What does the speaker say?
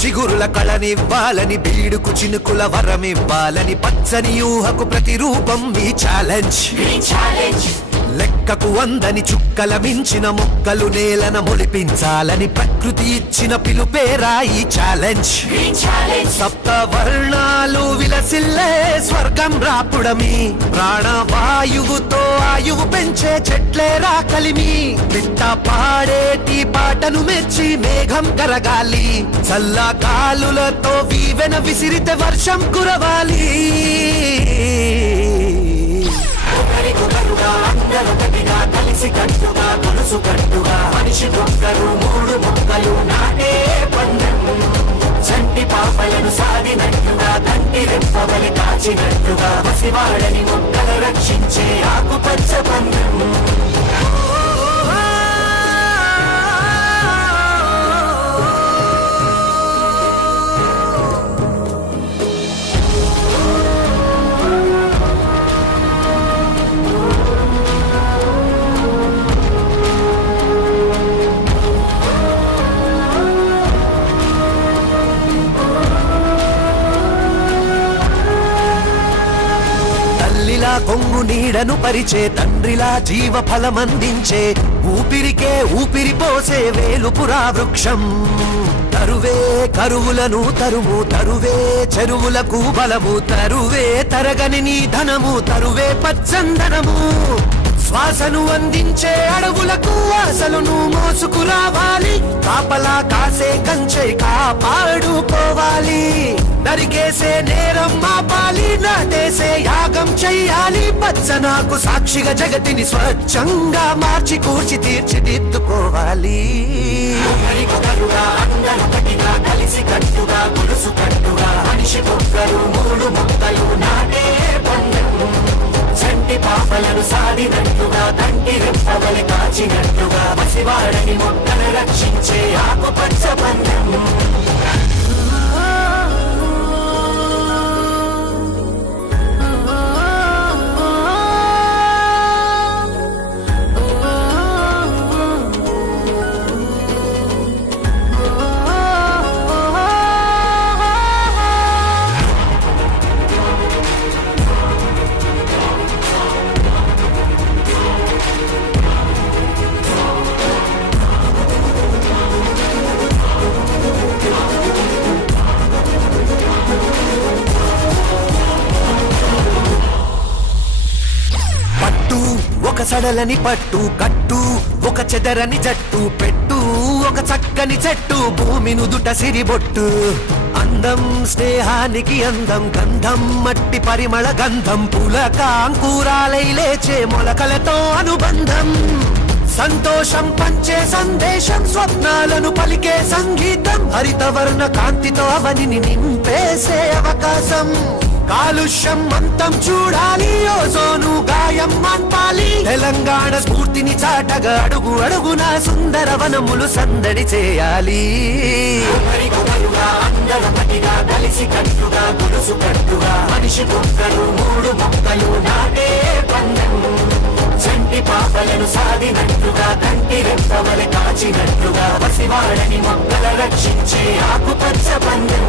చిగురుల కళనివ్వాలని, బీడుకు చినుకుల వరమివ్వాలని, పచ్చని ఊహకు ప్రతిరూపం మీ ఛాలెంజ్. లెక్కకు వందని చుక్కల మించిన మొక్కలు నేలన మొలిపించాలని, ప్రకృతి ఇచ్చిన పిలుపేరా ఈ ఛాలెంజ్. సప్త వర్ణాలు విలసిల్లే స్వర్గం రాపుడమి, ప్రాణవాయువుతో ఆయువు పెంచే చెట్లేరా కలిమి. పిట్ట పాడేటి పాటను మెచ్చి మేఘం కరగాలి, చల్ల కాలులతో వీవెన విసిరితే వర్షం కురవాలి. అందరూ గట్టిగా కలిసి కట్టుగా గొలుసు కట్టుగా, మనిషి మొక్కలు మూడు మొక్కలు నాటే పందెం. చంటి పాపలను సాగినట్టుగా, కంటి రెప్పవలి కాచినట్టుగా, పసివాడని మొక్కలు రక్షించే ఆకుపచ్చ పందెం. కొంగు నీడను పరిచే తండ్రిలా జీవ ఫలమందించే, ఊపిరికే ఊపిరి పోసే వేలుపురా వృక్షం. తరువే కరువులను తరుము, తరువే చెరువులకు బలము, తరువే తరగని నీ ధనము, తరువే పచ్చందనము. శ్వాసను అందించే అడవులకు ఆశలను మోసుకురావాలి, కాపలా కాసే కంచె కాపాడుకోవాలి. నరికేసే నేరం మాపాలి, నాటేసే యాగం చెయ్యాలి. పచ్చనాకు సాక్షిగా జగతిని స్వచ్ఛంగా మార్చి కూర్చి తీర్చిదిద్దుకోవాలి. కలిసి కట్టుగా గొలుసు కట్టుగా, మనిషి మొక్కలు మూడు మొక్కలు నాటే పందెం. చంటి పాపలను సాడినట్టుగా, కంటి రెప్పవలి కాచినట్టుగా, పసివాడని మొక్కను రక్షించే ఆకుపచ్చ పందెం. ఒక సడలని పట్టు కట్టు, ఒక చెదరని జట్టు పెట్టు, ఒక చక్కని చెట్టు భూమి నుదుట సిరిబొట్టు. అందం స్నేహానికి అందం, గంధం మట్టి పరిమళ గంధం, పులకాంకురాలై లేచే మొలకలతో అనుబంధం. సంతోషం పంచే సందేశం, స్వప్నాలను పలికే సంగీతం, హరితవర్ణ కాంతితో అవనిని నింపేసే అవకాశం. కాలుష్యం అంతం చూడాలి, ఓజోను గాయం మాన్పాలి. తెలంగాణ స్ఫూర్తిని చాటగా అడుగు అడుగున సుందర వనములు సందడి చేయాలి. కలిసి కట్టుగా గొలుసు కట్టుగా, మనిషి మొక్కలు మూడు మొక్కలు నాటే పందెం. చంటి పాపలను సాగినట్టుగా, కంటి రెప్పవలి కాచినట్టుగా, పసివాడని మొక్కల రక్షించే ఆకుపచ్చ పందెం.